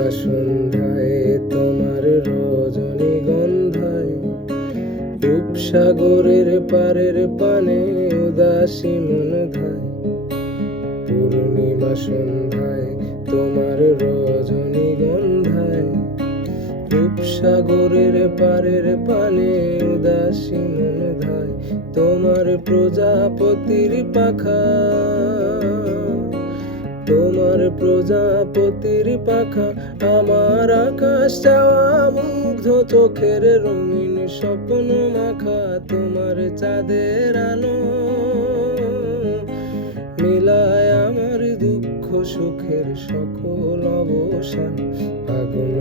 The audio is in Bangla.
পূর্ণিমা সন্ধ্যায় তোমার রজনীগন্ধায় রূপসাগরের পারের পানে উদাসী মন ধায়। পূর্ণিমা সন্ধ্যায় তোমার রজনীগন্ধায় রূপসাগরের পারের পানে উদাসী মন ধায়। তোমার প্রজাপতির পাখা, তোমার প্রজাপতির পাখা আমার আকাশ চাওয়া মুগ্ধ চোখের রঙিন স্বপ্ন মাখা। তোমার চাঁদের আলো মিলায় আমার দুঃখ সুখের সকল অবসান। ফাগুন